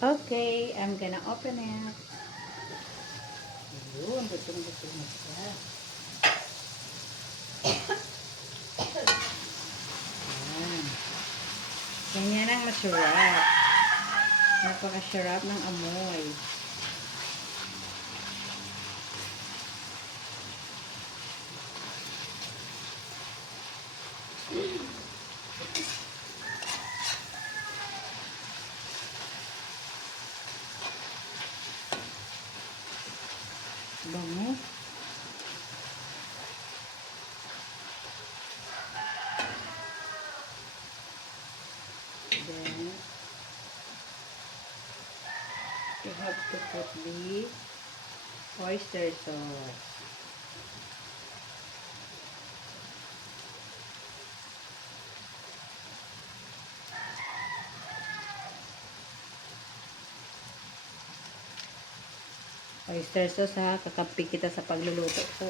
Okay, I'm gonna open it. Ayun, gusto na siya. Ayan. Ganyan ang masarap. Napakasarap ng amoy. Bango. Then, you have to put the oyster sauce. Oyster sauce ha, kakampi kita sa pagluluto ko.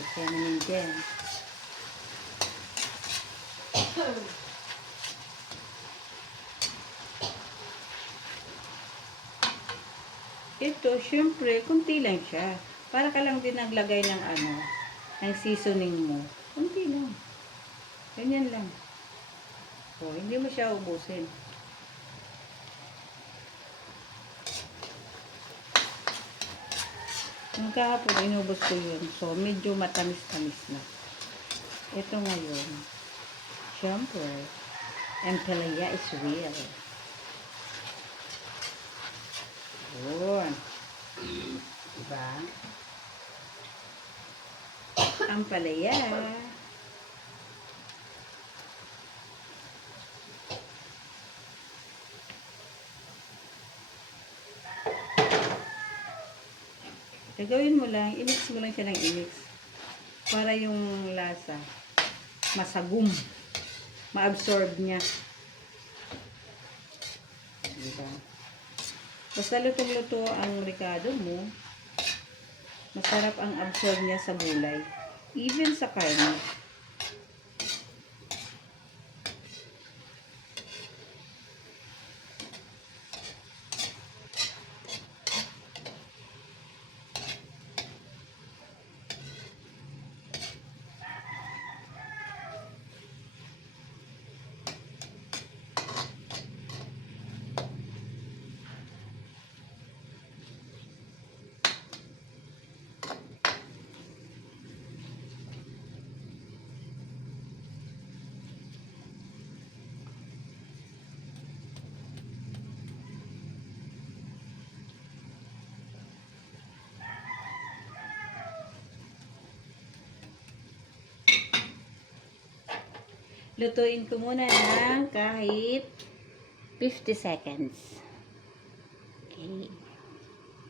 Kaya namin dyan. Ito, syempre, kunti lang siya. Para ka lang din naglagay ng ng seasoning mo. Kunti lang. Ganyan lang. O, hindi mo siya ubusin. Yung kahapon, inubos ko yun. So, medyo matamis-tamis na. Ito ngayon, syempre, ampalaya is real. Yun. Diba? Ampalaya. Gagawin mo lang, i-mix mo lang siya ng i-mix. Para yung lasa, masagum. Ma-absorb niya. Diba? Basta lutong-luto ang ricado mo, masarap ang absorb niya sa gulay. Even sa karne. Lutuin ko muna ng kahit 50 seconds. Okay.